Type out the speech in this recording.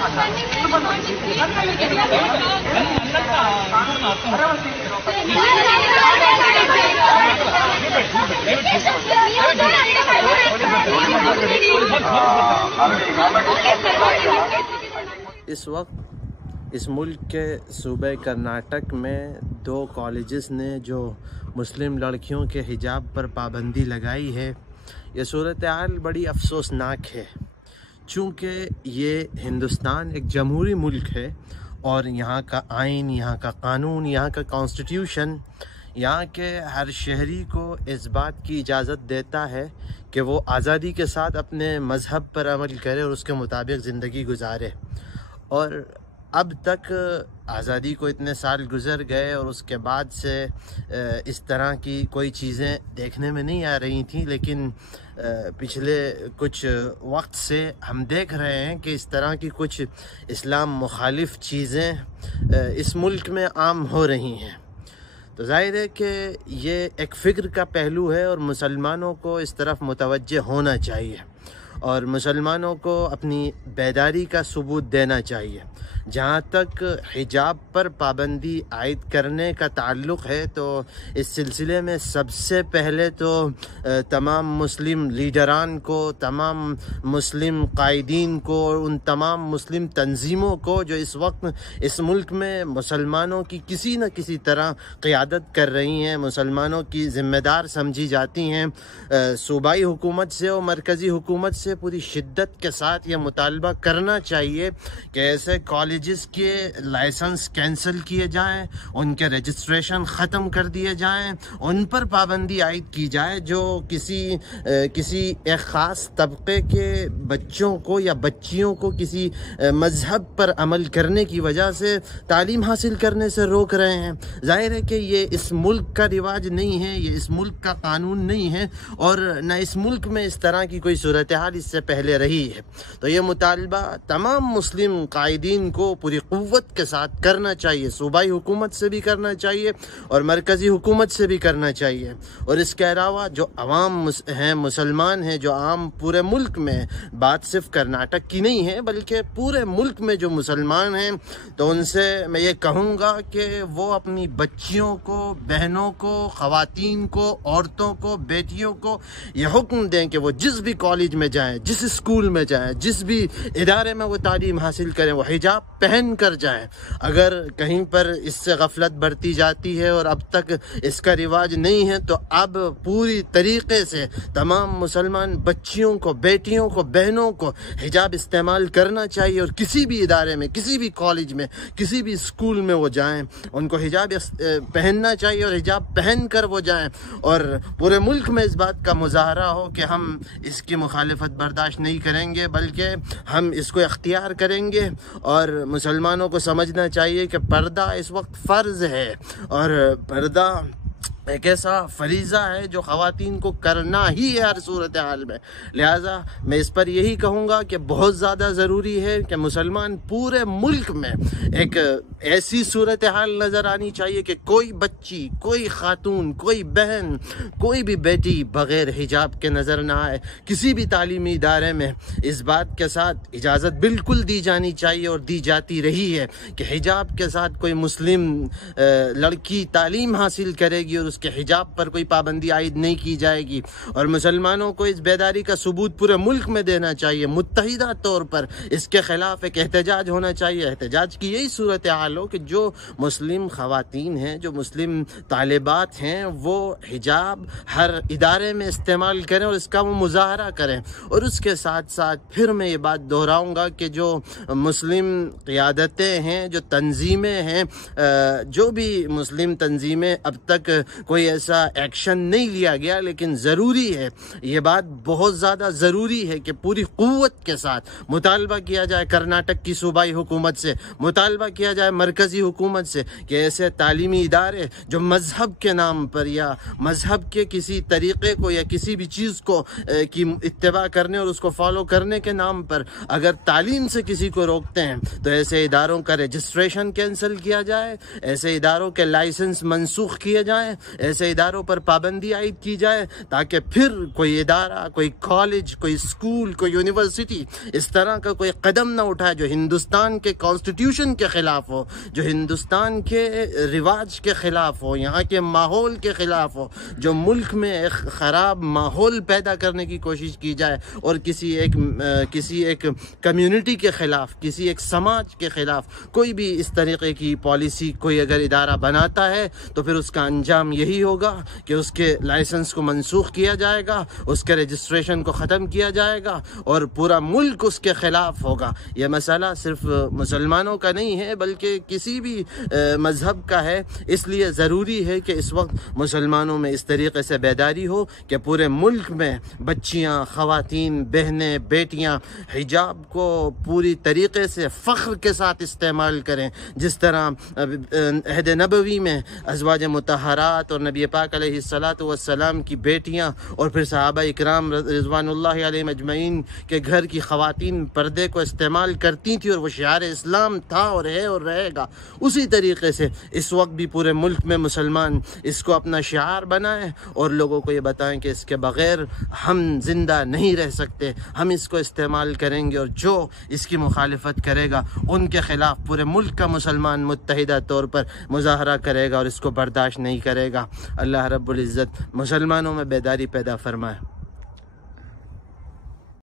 इस वक्त इस मुल्क के सूबे कर्नाटक में 2 कॉलेजेस ने जो मुस्लिम लड़कियों के हिजाब पर पाबंदी लगाई है, ये सूरत हाल बड़ी अफसोसनाक है। चूँकि ये हिंदुस्तान एक जमहूरी मुल्क है और यहाँ का आइन, यहाँ का कानून, यहाँ का कॉन्स्टिट्यूशन यहाँ के हर शहरी को इस बात की इजाज़त देता है कि वो आज़ादी के साथ अपने मज़हब पर अमल करे और उसके मुताबिक ज़िंदगी गुजारे। और अब तक आज़ादी को इतने साल गुज़र गए और उसके बाद से इस तरह की कोई चीज़ें देखने में नहीं आ रही थी, लेकिन पिछले कुछ वक्त से हम देख रहे हैं कि इस तरह की कुछ इस्लाम मुखालिफ चीज़ें इस मुल्क में आम हो रही हैं। तो जाहिर है कि ये एक फ़िक्र का पहलू है और मुसलमानों को इस तरफ मुतवज्जे होना चाहिए और मुसलमानों को अपनी बेदारी का सबूत देना चाहिए। जहाँ तक हिजाब पर पाबंदी आयद करने का ताल्लुक़ है, तो इस सिलसिले में सबसे पहले तो तमाम मुस्लिम लीडरान को, तमाम मुस्लिम कायदीन को, उन तमाम मुस्लिम तंजीमों को जो इस वक्त इस मुल्क में मुसलमानों की किसी न किसी तरह क़ियादत कर रही हैं, मुसलमानों की ज़िम्मेदार समझी जाती हैं, सूबाई हुकूमत से और मरकज़ी हुकूमत से पूरी शिद्दत के साथ ये मुतालबा करना चाहिए कि ऐसे कॉलेजेस के लाइसेंस कैंसिल किए जाएं, उनके रजिस्ट्रेशन ख़त्म कर दिए जाएं, उन पर पाबंदी आयद की जाए जो किसी एक ख़ास तबके के बच्चों को या बच्चियों को किसी मज़हब पर अमल करने की वजह से तालीम हासिल करने से रोक रहे हैं। ज़ाहिर है कि ये इस मुल्क का रिवाज नहीं है, ये इस मुल्क का कानून नहीं है और न इस मुल्क में इस तरह की कोई सूरत हाल इससे पहले रही है। तो ये मुतालबा तमाम मुस्लिम कायदीन को पूरी क़ुव्वत के साथ करना चाहिए, सूबाई हुकूमत से भी करना चाहिए और मरकज़ी हुकूमत से भी करना चाहिए। और इसके अलावा जो अवाम हैं, मुसलमान हैं, जो आम पूरे मुल्क में, बात सिर्फ कर्नाटक की नहीं है बल्कि पूरे मुल्क में जो मुसलमान हैं, तो उनसे मैं ये कहूँगा कि वो अपनी बच्चियों को, बहनों को, ख़वातीन को, औरतों को, बेटियों को ये हुक्म दें कि वो जिस भी कॉलेज में जाएँ, जिस स्कूल में जाएँ, जिस भी इदारे में वो तालीम हासिल करें, वो हिजाब पहन कर जाएँ। अगर कहीं पर इससे गफलत बरती जाती है और अब तक इसका रिवाज नहीं है, तो अब पूरी तरीक़े से तमाम मुसलमान बच्चियों को, बेटियों को, बहनों को हिजाब इस्तेमाल करना चाहिए और किसी भी इदारे में, किसी भी कॉलेज में, किसी भी स्कूल में वो जाएँ, उनको हिजाब पहनना चाहिए और हिजाब पहन कर वो जाएँ और पूरे मुल्क में इस बात का मुजाहरा हो कि हम इसकी मुखालिफत बर्दाश्त नहीं करेंगे बल्कि हम इसको इख्तियार करेंगे। और मुसलमानों को समझना चाहिए कि पर्दा इस वक्त फ़र्ज़ है और पर्दा एक ऐसा फरीज़ा है जो ख़वातीन को करना ही है हर सूरत हाल में। लिहाजा मैं इस पर यही कहूँगा कि बहुत ज़्यादा ज़रूरी है कि मुसलमान पूरे मुल्क में एक ऐसी सूरत हाल नज़र आनी चाहिए कि कोई बच्ची, कोई ख़ातून, कोई बहन, कोई भी बेटी बग़ैर हिजाब के नज़र ना आए। किसी भी तालीमी इदारे में इस बात के साथ इजाज़त बिल्कुल दी जानी चाहिए और दी जाती रही है कि हिजाब के साथ कोई मुस्लिम लड़की तालीम हासिल करेगी और उसके हिजाब पर कोई पाबंदी आयद नहीं की जाएगी। और मुसलमानों को इस बेदारी का सबूत पूरे मुल्क में देना चाहिए। मुत्तहिदा तौर पर इसके ख़िलाफ़ एक एहतजाज होना चाहिए। एहतजाज की यही सूरत हाल हो कि जो मुस्लिम ख़वातीन हैं, जो मुस्लिम तालिबात हैं, वो हिजाब हर इदारे में इस्तेमाल करें और इसका वो मुजाहरा करें। और उसके साथ साथ फिर मैं ये बात दोहराऊँगा कि जो मुस्लिम क़ियादतें हैं, जो तंजीमें हैं, जो भी मुस्लिम तंजीमें अब तक कोई ऐसा एक्शन नहीं लिया गया, लेकिन ज़रूरी है, ये बात बहुत ज़्यादा ज़रूरी है कि पूरी क़ुव्वत के साथ मुतालबा किया जाए कर्नाटक की सूबाई हुकूमत से, मुतालबा किया जाए मरकज़ी हुकूमत से कि ऐसे तालीमी इदारे जो मज़हब के नाम पर या मज़हब के किसी तरीक़े को या किसी भी चीज़ को की इत्तिबा करने और उसको फॉलो करने के नाम पर अगर तालीम से किसी को रोकते हैं, तो ऐसे इदारों का रजिस्ट्रेशन कैंसिल किया जाए, ऐसे इदारों के लाइसेंस मनसूख किए जाएँ ऐसे इदारों पर पाबंदी आयद की जाए ताकि फिर कोई इदारा, कोई कॉलेज, कोई स्कूल, कोई यूनिवर्सिटी इस तरह का कोई कदम ना उठाए जो हिंदुस्तान के कॉन्स्टिट्यूशन के ख़िलाफ़ हो, जो हिंदुस्तान के रिवाज के ख़िलाफ़ हो, यहाँ के माहौल के ख़िलाफ़ हो, जो मुल्क में एक ख़राब माहौल पैदा करने की कोशिश की जाए और किसी एक कम्युनिटी के ख़िलाफ़, किसी एक समाज के ख़िलाफ़ कोई भी इस तरीक़े की पॉलिसी कोई अगर इदारा बनाता है तो फिर उसका अंजाम यही होगा कि उसके लाइसेंस को मनसूख किया जाएगा, उसके रजिस्ट्रेशन को ख़त्म किया जाएगा और पूरा मुल्क उसके ख़िलाफ़ होगा। यह मसला सिर्फ मुसलमानों का नहीं है बल्कि किसी भी मज़हब का है। इसलिए ज़रूरी है कि इस वक्त मुसलमानों में इस तरीक़े से बेदारी हो कि पूरे मुल्क में बच्चियाँ, ख़वातीन, बहनें, बेटियाँ हिजाब को पूरी तरीक़े से फ़ख्र के साथ इस्तेमाल करें। जिस तरह अहद नबवी में अज़वाज मुतहरात और नबी पाक अलैहिस्सलातु वस्सलाम की बेटियाँ और फिर सहाबा इकराम रिज़वानुल्लाहि अलैहिम अजमईन के घर की ख़वातीन पर्दे को इस्तेमाल करती थी और वो शिआर इस्लाम था और है और रहेगा, उसी तरीक़े से इस वक्त भी पूरे मुल्क में मुसलमान इसको अपना शिआर बनाएं और लोगों को ये बताएं कि इसके बग़ैर हम ज़िंदा नहीं रह सकते, हम इसको इस्तेमाल करेंगे और जो इसकी मुखालिफत करेगा उनके ख़िलाफ़ पूरे मुल्क का मुसलमान मुत्तहिदा तौर पर मुज़ाहरा करेगा और इसको बर्दाश्त नहीं करेगा। अल्लाह रब्बुल इज़्ज़त मुसलमानों में बेदारी पैदा फरमाए।